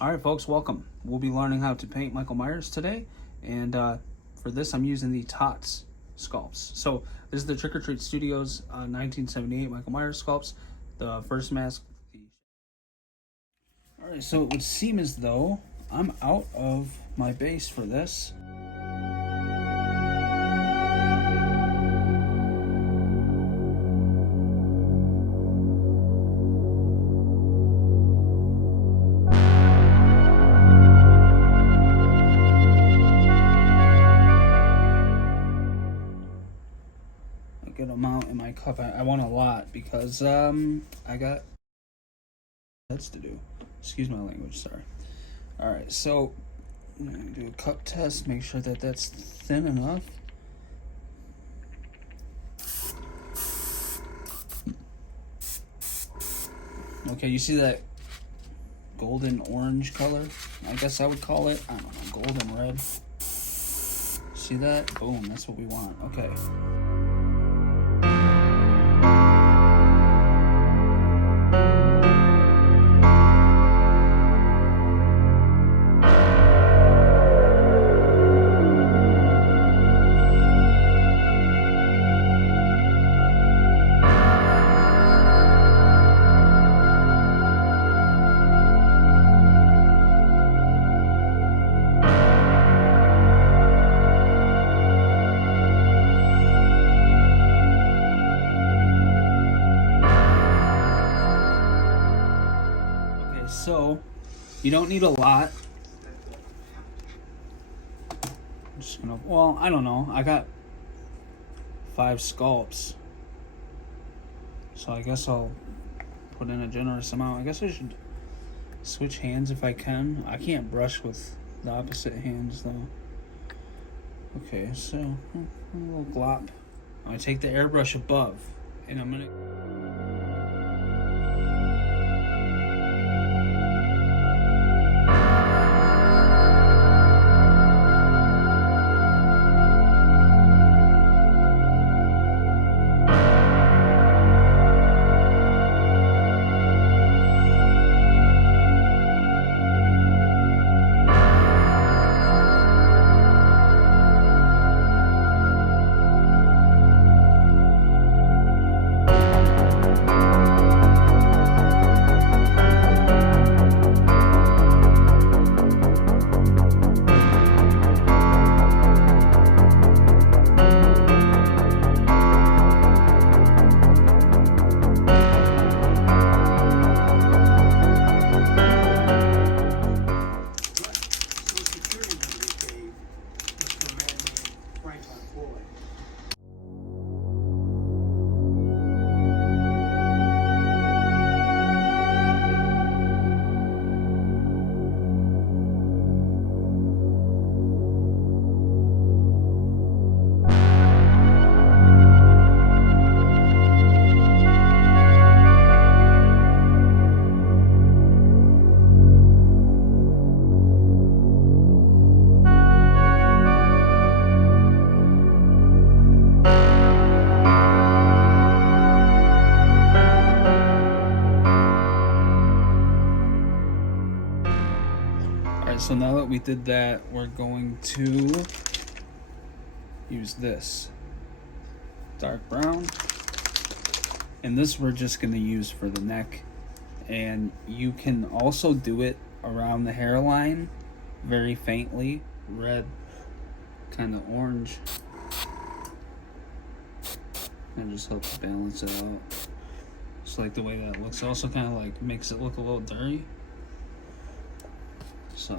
All right, folks, welcome. We'll be learning how to paint Michael Myers today, and for this I'm using the Tots sculpts. So this is the Trick or Treat Studios 1978 Michael Myers sculpts, the first mask. All right, so it would seem as though I'm out of my base for this. Good amount in my cup. I want a lot because I got that's to do. Excuse my language, sorry. All right, so I'm gonna do a cup test, make sure that that's thin enough. Okay, you see that golden orange color? I guess I would call it, I don't know, golden red. See that? Boom, that's what we want. Okay. So, you don't need a lot. I'm just gonna, well, I don't know. I got 5 sculpts. So I guess I'll put in a generous amount. I guess I should switch hands if I can. I can't brush with the opposite hands though. Okay, so a little glop. I'm gonna take the airbrush above and I'm gonna so now that we did that, we're going to use this dark brown, and this we're just going to use for the neck, and you can also do it around the hairline very faintly, red, kind of orange, and just helps balance it out. Just like the way that looks. Also kind of like makes it look a little dirty. So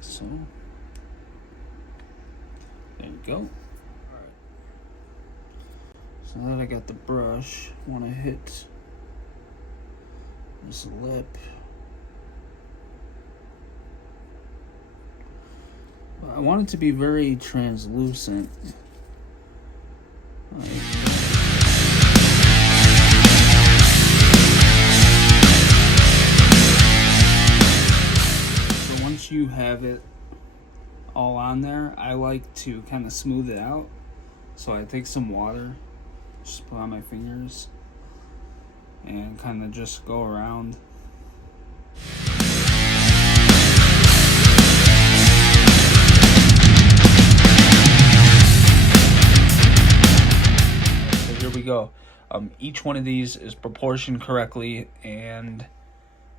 so there you go. So now that I got the brush, I want to hit this lip. I want it to be very translucent. So once you have it all on there, I like to kind of smooth it out. So I take some water, just put on my fingers, and kind of just go around. So here we go. Each one of these is proportioned correctly and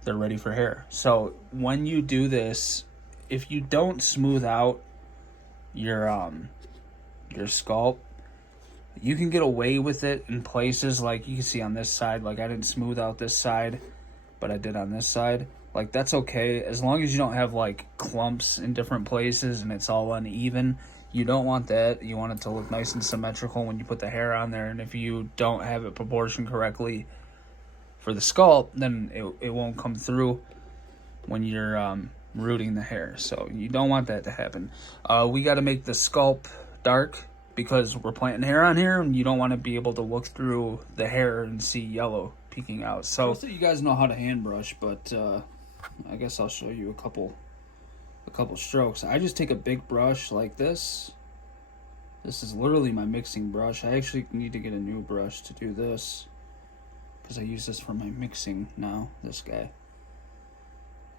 they're ready for hair. So when you do this, if you don't smooth out your scalp, you can get away with it in places like you can see on this side. Like I didn't smooth out this side, but I did on this side. Like that's okay as long as you don't have like clumps in different places and it's all uneven. You don't want that. You want it to look nice and symmetrical when you put the hair on there. And if you don't have it proportioned correctly for the scalp, then it won't come through when you're rooting the hair. So you don't want that to happen. We got to make the scalp dark because we're planting hair on here, and you don't want to be able to look through the hair and see yellow peeking out. So most of you guys know how to hand brush, but I guess I'll show you a couple strokes. I just take a big brush like this. This is literally my mixing brush. I actually need to get a new brush to do this because I use this for my mixing now, this guy.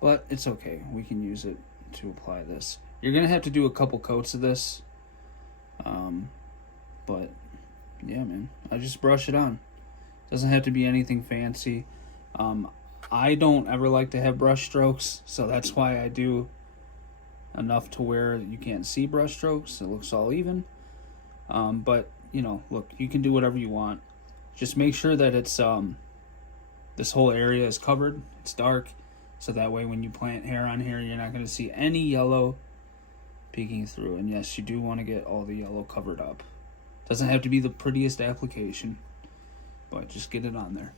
But it's okay. We can use it to apply this. You're going to have to do a couple coats of this. But yeah, man, I just brush it on. Doesn't have to be anything fancy. I don't ever like to have brush strokes, so that's why I do enough to where you can't see brush strokes. It looks all even. But you know, look, you can do whatever you want. Just make sure that it's this whole area is covered. It's dark, so that way when you plant hair on here, you're not going to see any yellow peeking through. And yes, you do want to get all the yellow covered up. Doesn't have to be the prettiest application, but just get it on there.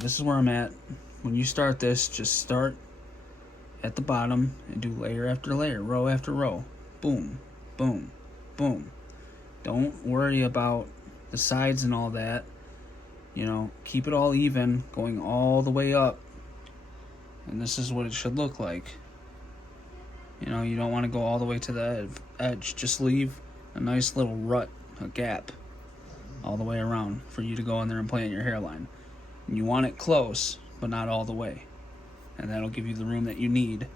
This is where I'm at. When you start this, just start at the bottom and do layer after layer, row after row. Boom, boom, boom. Don't worry about the sides and all that. You know, keep it all even, going all the way up. And this is what it should look like. You know, you don't want to go all the way to the edge. Just leave a nice little rut, a gap, all the way around for you to go in there and plant your hairline. And you want it close, but not all the way. And that'll give you the room that you need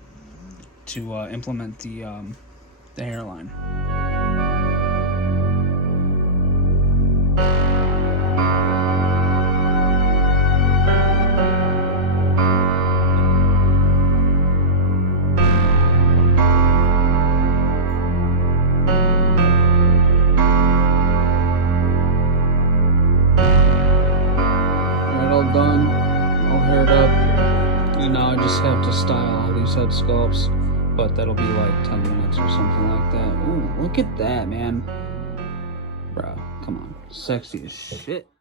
to implement the hairline. Done, all haired up, and now I just have to style all these head sculpts, but that'll be like 10 minutes or something like that. Ooh, look at that, man. Bro, come on, sexy as shit.